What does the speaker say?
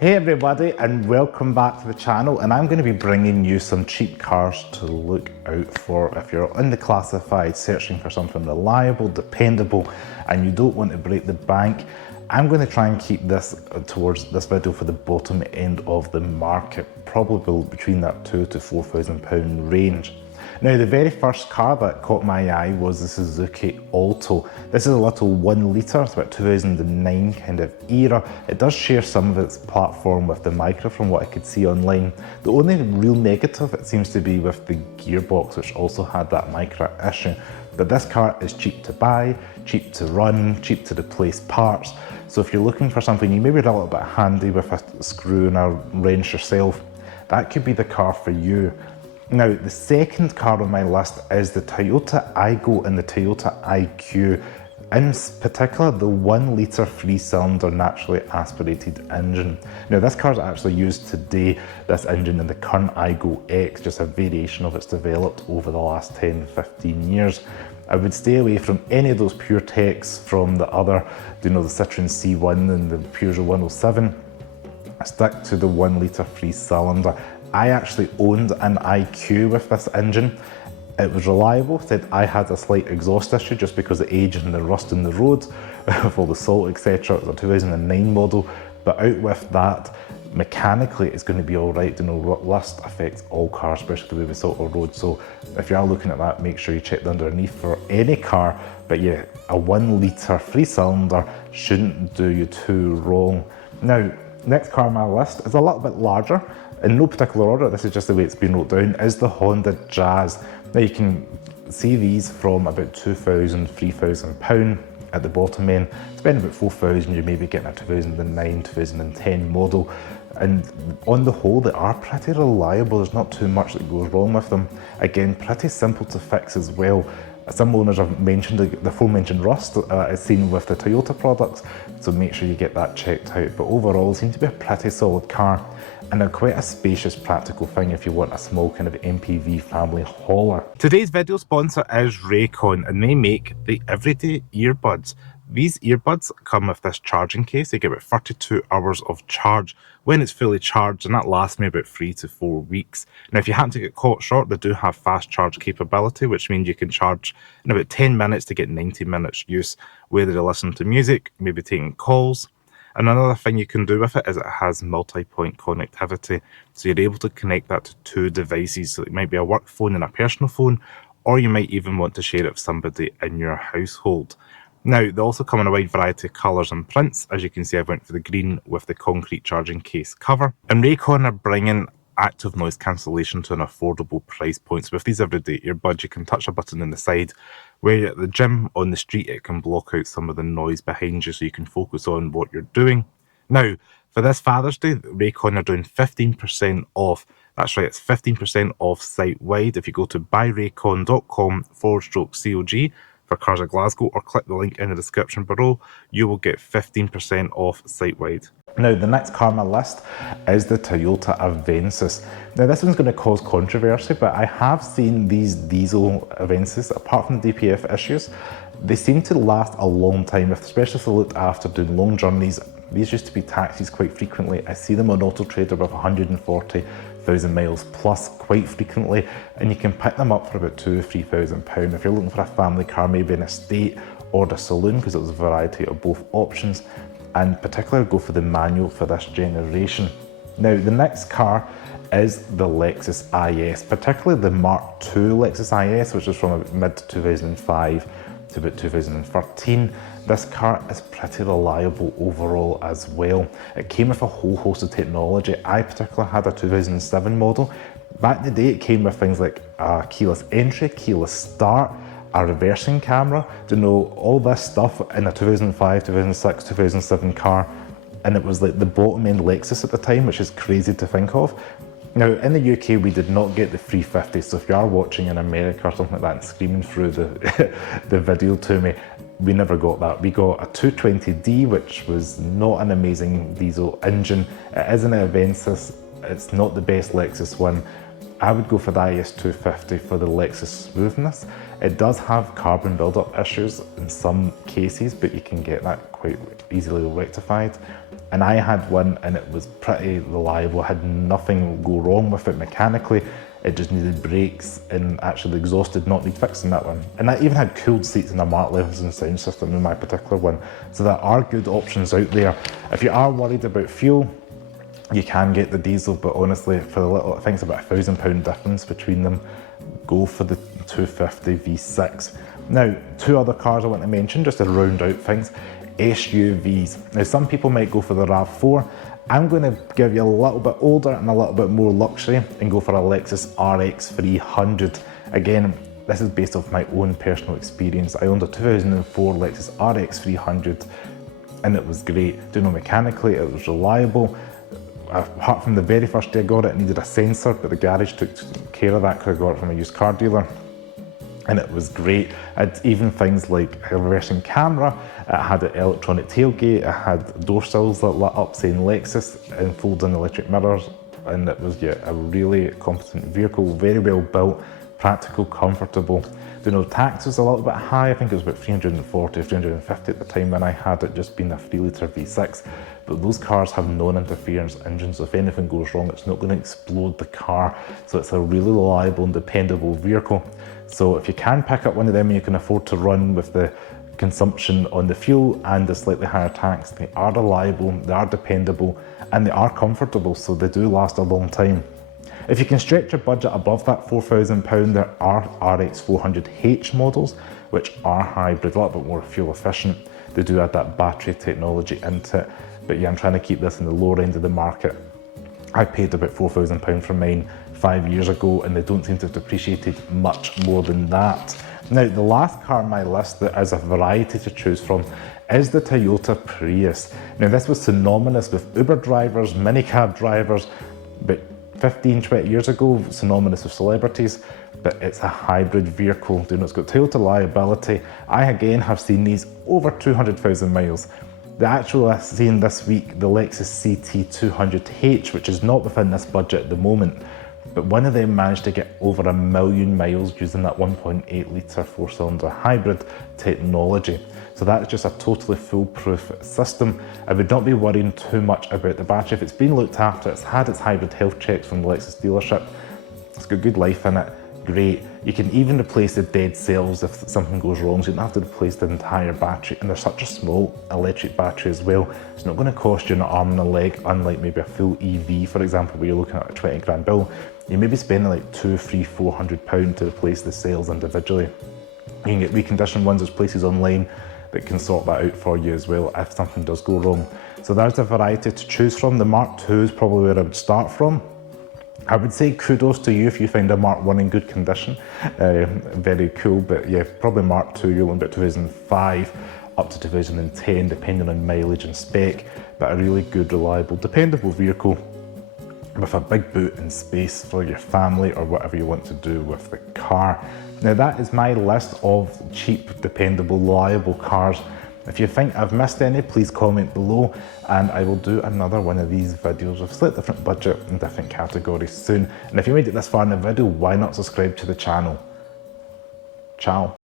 Hey everybody, and welcome back to the channel. And I'm going to be bringing you some cheap cars to look out for if you're in the classified searching for something reliable, dependable, and you don't want to break the bank. I'm going to try and keep this towards this video for the bottom end of the market, probably between that £2,000 to £4,000 range. Now, the very first car that caught my eye was the Suzuki Alto. This is a little 1 litre, it's about 2009 kind of era. It does share some of its platform with the Micra from what I could see online. The only real negative, it seems to be with the gearbox, which also had that Micra issue. But this car is cheap to buy, cheap to run, cheap to replace parts. So if you're looking for something you maybe a little bit handy with a screw and a wrench yourself, that could be the car for you. Now, the second car on my list is the Toyota Aygo and the Toyota IQ. In particular, the 1 litre 3-cylinder naturally aspirated engine. Now, this car is actually used today, this engine in the current Aygo X, just a variation of it's developed over the last 10-15 years. I would stay away from any of those pure techs from the other, the Citroen C1 and the Peugeot 107. Stick to the 1 litre 3-cylinder. I actually owned an IQ with this engine. It was reliable, said I had a slight exhaust issue just because of the age and the rust in the road, with all the salt, etc. It was a 2009 model, but out with that, mechanically it's going to be alright. Rust affects all cars, especially the way we salt our road. So if you are looking at that, make sure you check the underneath for any car. But yeah, a 1 litre 3-cylinder shouldn't do you too wrong. Now, next car on my list is a little bit larger. In no particular order, this is just the way it's been wrote down, is the Honda Jazz. Now you can see these from about £2,000, £3,000 at the bottom end. Spending about £4,000, you're maybe getting a 2009, 2010 model. And on the whole, they are pretty reliable. There's not too much that goes wrong with them. Again, pretty simple to fix as well. Some owners have mentioned the aforementioned rust is seen with the Toyota products, so make sure you get that checked out. But overall, it seems to be a pretty solid car and quite a spacious, practical thing if you want a small kind of MPV family hauler. Today's video sponsor is Raycon, and they make the everyday earbuds. These earbuds come with this charging case. They get about 32 hours of charge when it's fully charged, and that lasts me about 3 to 4 weeks. Now, if you happen to get caught short, they do have fast charge capability, which means you can charge in about 10 minutes to get 90 minutes use, whether you're listening to music, maybe taking calls. And another thing you can do with it is it has multi-point connectivity. So you're able to connect that to 2 devices. So it might be a work phone and a personal phone, or you might even want to share it with somebody in your household. Now, they also come in a wide variety of colours and prints. As you can see, I went for the green with the concrete charging case cover. And Raycon are bringing active noise cancellation to an affordable price point. So with these everyday earbuds, you can touch a button on the side where you're at the gym, on the street, it can block out some of the noise behind you so you can focus on what you're doing. Now, for this Father's Day, Raycon are doing 15% off. That's right, it's 15% off site-wide. If you go to buyraycon.com/COG for Cars of Glasgow, or click the link in the description below, you will get 15% off site-wide. Now, the next car on my list is the Toyota Avensis. Now, this one's going to cause controversy, but I have seen these diesel Avensis, apart from the DPF issues, they seem to last a long time, especially if they're looked after doing long journeys. These used to be taxis quite frequently. I see them on Auto Trader with 140,000 miles plus quite frequently, and you can pick them up for about £2,000 or £3,000 if you're looking for a family car, maybe an estate or a saloon, because there's a variety of both options. And particularly go for the manual for this generation. Now, the next car is the Lexus IS, particularly the Mark II Lexus IS, which is from about mid-2005 to about 2013. This car is pretty reliable overall as well. It came with a whole host of technology. I particularly had a 2007 model. Back in the day, it came with things like keyless entry, keyless start, a reversing camera, all this stuff in a 2005, 2006, 2007 car, and it was like the bottom end Lexus at the time, which is crazy to think of. Now, in the UK, we did not get the 350, so if you are watching in America or something like that and screaming through the video to me, we never got that. We got a 220D, which was not an amazing diesel engine. It is an Avensis, it's not the best Lexus one. I would go for the IS 250 for the Lexus smoothness. It does have carbon buildup issues in some cases, but you can get that quite easily rectified. And I had one and it was pretty reliable. I had nothing go wrong with it mechanically. It just needed brakes, and actually the exhaust did not need fixing, that one. And I even had cooled seats and a Mark Levinson sound system in my particular one. So there are good options out there. If you are worried about fuel, you can get the diesel, but honestly, for the little, I think it's about £1,000 difference between them, go for the 250 V6. Now, two other cars I want to mention, just to round out things, SUVs. Now, some people might go for the RAV4. I'm going to give you a little bit older and a little bit more luxury and go for a Lexus RX 300. Again, this is based off my own personal experience. I owned a 2004 Lexus RX 300 and it was great. Do you know, mechanically, it was reliable. Apart from the very first day I got it, it needed a sensor, but the garage took care of that because I got it from a used car dealer. And it was great. It had even things like a reversing camera, it had an electronic tailgate, it had door sills that lit up saying Lexus and fold-in electric mirrors, and it was a really competent vehicle, very well built, practical, comfortable. You know, tax was a little bit high. I think it was about 340 or 350 at the time when I had it, just being a 3-litre V6. But those cars have non-interference engines, so if anything goes wrong, it's not going to explode the car. So it's a really reliable and dependable vehicle. So if you can pick up one of them and you can afford to run with the consumption on the fuel and the slightly higher tax, they are reliable, they are dependable, and they are comfortable, so they do last a long time. If you can stretch your budget above that £4,000, there are RX 400H models, which are hybrid, a little bit more fuel efficient. They do add that battery technology into it. But yeah, I'm trying to keep this in the lower end of the market. I paid about £4,000 for mine 5 years ago, and they don't seem to have depreciated much more than that. Now, the last car on my list that is a variety to choose from is the Toyota Prius. Now, this was synonymous with Uber drivers, minicab drivers, but 15, 20 years ago, synonymous with celebrities, but it's a hybrid vehicle. You know, it's got Toyota liability. I again have seen these over 200,000 miles. The actual I've seen this week, the Lexus CT200H, which is not within this budget at the moment, but one of them managed to get over 1 million miles using that 1.8 litre 4-cylinder hybrid technology. So that's just a totally foolproof system. I would not be worrying too much about the battery. If it's been looked after, it's had its hybrid health checks from the Lexus dealership, it's got good life in it, great. You can even replace the dead cells if something goes wrong, so you don't have to replace the entire battery. And they're such a small electric battery as well, it's not going to cost you an arm and a leg, unlike maybe a full EV, for example, where you're looking at a 20 grand bill. You may be spending like £200, £300, £400 to replace the cells individually. You can get reconditioned ones, there's places online that can sort that out for you as well if something does go wrong. So there's a variety to choose from. The Mark II is probably where I would start from. I would say kudos to you if you find a Mark I in good condition. Very cool, but yeah, probably Mark II, you're looking about 2005 up to 2010, depending on mileage and spec, but a really good, reliable, dependable vehicle with a big boot and space for your family or whatever you want to do with the car. Now that is my list of cheap, dependable, reliable cars. If you think I've missed any, please comment below and I will do another one of these videos with slightly different budget and different categories soon. And if you made it this far in the video, why not subscribe to the channel? Ciao.